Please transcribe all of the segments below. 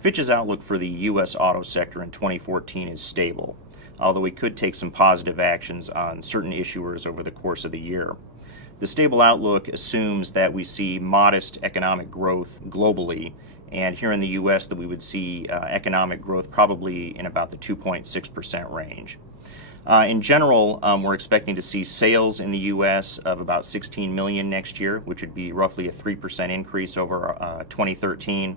Fitch's outlook for the U.S. auto sector in 2014 is stable, although we could take some positive actions on certain issuers over the course of the year. The stable outlook assumes that we see modest economic growth globally, and here in the U.S. that we would see economic growth probably in about the 2.6% range. In general, we're expecting to see sales in the U.S. of about 16 million next year, which would be roughly a 3% increase over 2013.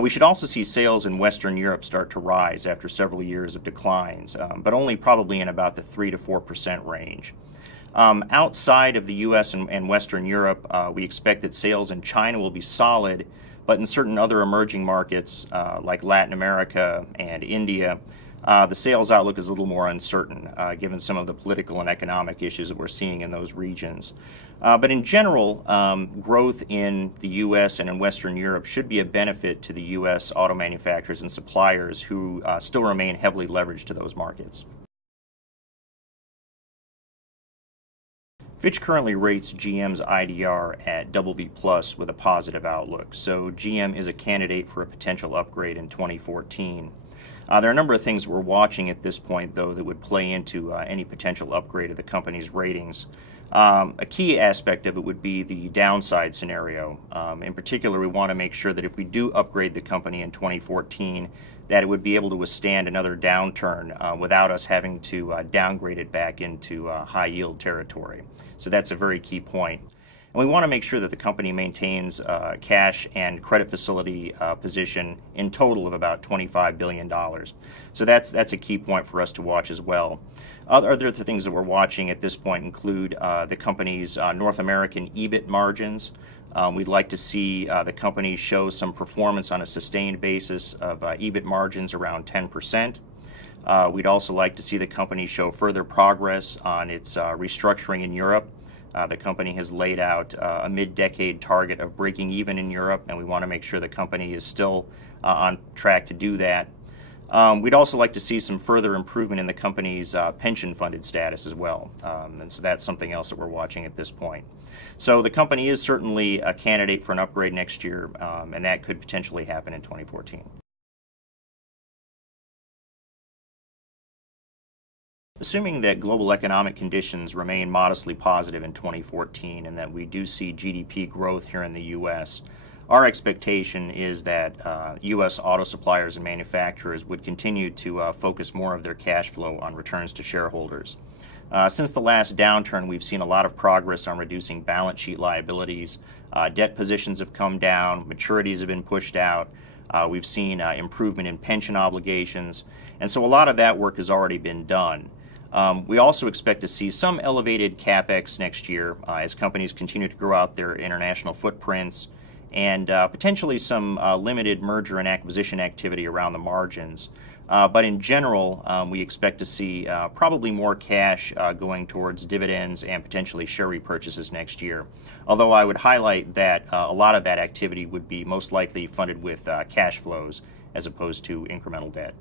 We should also see sales in Western Europe start to rise after several years of declines, but only probably in about the 3 to 4% range. Outside of the U.S. and Western Europe, we expect that sales in China will be solid, but in certain other emerging markets like Latin America and India, the sales outlook is a little more uncertain, given some of the political and economic issues that we're seeing in those regions. But in general, growth in the U.S. and in Western Europe should be a benefit to the U.S. auto manufacturers and suppliers who still remain heavily leveraged to those markets. Fitch currently rates GM's IDR at BB+ with a positive outlook, so GM is a candidate for a potential upgrade in 2014. There are a number of things we're watching at this point, though, that would play into any potential upgrade of the company's ratings. A key aspect of it would be the downside scenario. In particular, we want to make sure that if we do upgrade the company in 2014, that it would be able to withstand another downturn without us having to downgrade it back into high yield territory. So that's a very key point. And we want to make sure that the company maintains cash and credit facility position in total of about $25 billion. So that's a key point for us to watch as well. Other things that we're watching at this point include the company's North American EBIT margins. We'd like to see the company show some performance on a sustained basis of EBIT margins around 10%. We'd also like to see the company show further progress on its restructuring in Europe. The company has laid out a mid-decade target of breaking even in Europe, and we want to make sure the company is still on track to do that. We'd also like to see some further improvement in the company's pension-funded status as well, and so that's something else that we're watching at this point. So the company is certainly a candidate for an upgrade next year, and that could potentially happen in 2014. Assuming that global economic conditions remain modestly positive in 2014 and that we do see GDP growth here in the U.S., our expectation is that U.S. auto suppliers and manufacturers would continue to focus more of their cash flow on returns to shareholders. Since the last downturn, we've seen a lot of progress on reducing balance sheet liabilities. Debt positions have come down, maturities have been pushed out. We've seen improvement in pension obligations, and so a lot of that work has already been done. We also expect to see some elevated CapEx next year as companies continue to grow out their international footprints and potentially some limited merger and acquisition activity around the margins. But in general, we expect to see probably more cash going towards dividends and potentially share repurchases next year. Although I would highlight that a lot of that activity would be most likely funded with cash flows as opposed to incremental debt.